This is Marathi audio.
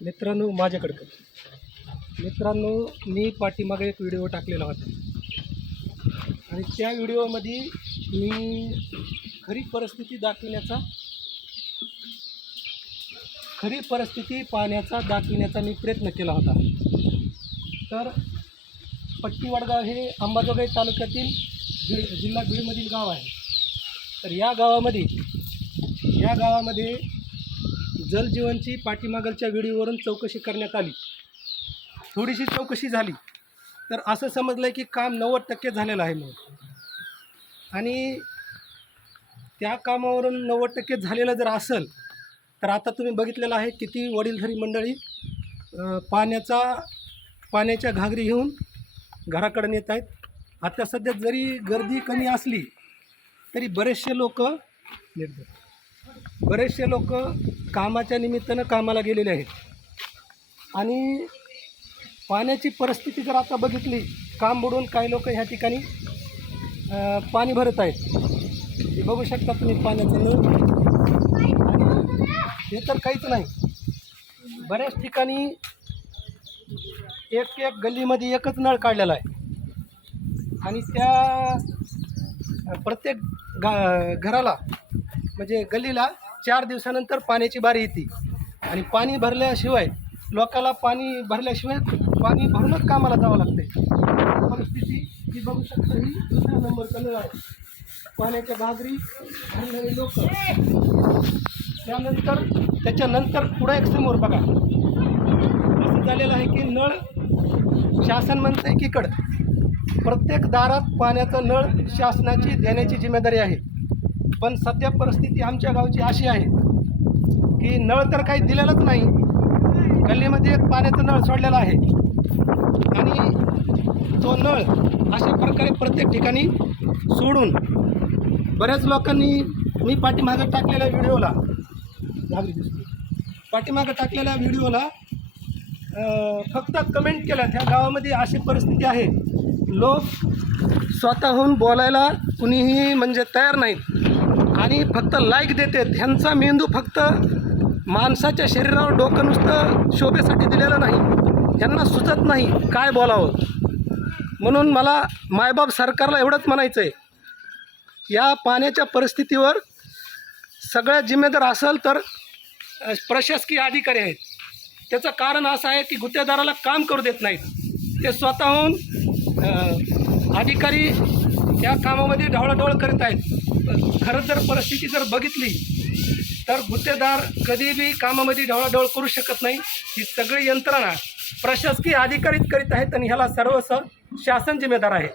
मित्रांनो माझ्याकडे मित्रांनो मी पाठीमागे एक व्हिडिओ टाकलेला होता आणि त्या व्हिडिओमध्ये मी खरी परिस्थिती दाखविण्याचा मी प्रयत्न केला होता। तर पट्टी वडगाव हे अंबाजोगाई तालुक्यातील जिल्हा बीडमधील गाव आहे। तर या गावामध्ये जलजीवनची पाठीमागच्या व्हिडिओवरून चौकशी करण्यात आली। थोडीशी चौकशी झाली तर असं समजलं की काम 90% झालेलं आहे म्हणून, आणि त्या कामावरून 90% झालेलं जर असेल तर आता तुम्ही बघितलेलं आहे किती वडीलधारी मंडळी पाण्याच्या घागरी घेऊन घराकडे येत आहेत। आता सध्या जरी गर्दी कमी असली तरी बरेचसे लोक कामाच्या निमित्तानं कामाला गेलेले आहेत। आणि पाण्याची परिस्थिती जर आता बघितली, काम बुडून काही लोक ह्या ठिकाणी पाणी भरत आहेत। हे बघू शकता तुम्ही पाण्याचं नळ, आणि हे तर काहीच नाही, बऱ्याच ठिकाणी एक गल्लीमध्ये एकच नळ काढलेला आहे आणि त्या प्रत्येक घराला म्हणजे गल्लीला 4 दिवसानंतर पाण्याची बारी येते आणि पाणी भरल्याशिवाय पाणी भरूनच कामाला जावं लागते। परिस्थिती ही बघू शकता, ही दुसऱ्या नंबरचा नळ आहे। पाण्याच्या घागरी भरणारे लोक, त्याच्यानंतर पुढे एक समोर बघा असं झालेलं आहे की नळ शासन म्हणतं एकीकडं प्रत्येक दारात पाण्याचा नळ शासनाची देण्याची जिम्मेदारी आहे, पण सध्या परिस्थिती आमच्या गावची अशी आहे की नळ तर काही दिलेलाच नाही। गल्लीमध्ये एक पाण्याचा नळ सोडलेला आहे आणि तो नळ अशा प्रकारे प्रत्येक ठिकाणी सोडून बऱ्याच लोकांनी मी पाठीमागे टाकलेल्या व्हिडिओला फक्त कमेंट केल्या। त्या गावामध्ये अशी परिस्थिती आहे, लोक स्वतःहून बोलायला कुणीही म्हणजे तयार नाहीत आणि फक्त लाईक देतात। ह्यांचा मेंदू फक्त माणसाच्या शरीरावर डोकं नुसतं शोभेसाठी दिलेलं नाही, ह्यांना सुचत नाही काय बोलावं। म्हणून मला मायबाप सरकारला एवढंच म्हणायचं आहे, या पाण्याच्या परिस्थितीवर सगळ्यात जिम्मेदार असेल तर प्रशासकीय अधिकारी आहेत। त्याचं कारण असं आहे की गुत्तेदाराला काम करू देत नाहीत, ते स्वतःहून अधिकारी या कामामध्ये ढवळाढवळ करीत आहेत। खरं जर परिस्थिती जर बघितली तर गुत्तेदार कधी बी कामामध्ये ढवळाढवळ करू शकत नाही। ही सगळी यंत्रणा प्रशासकीय अधिकारीच करीत आहेत आणि ह्याला सर्व शासन जिम्मेदार आहे।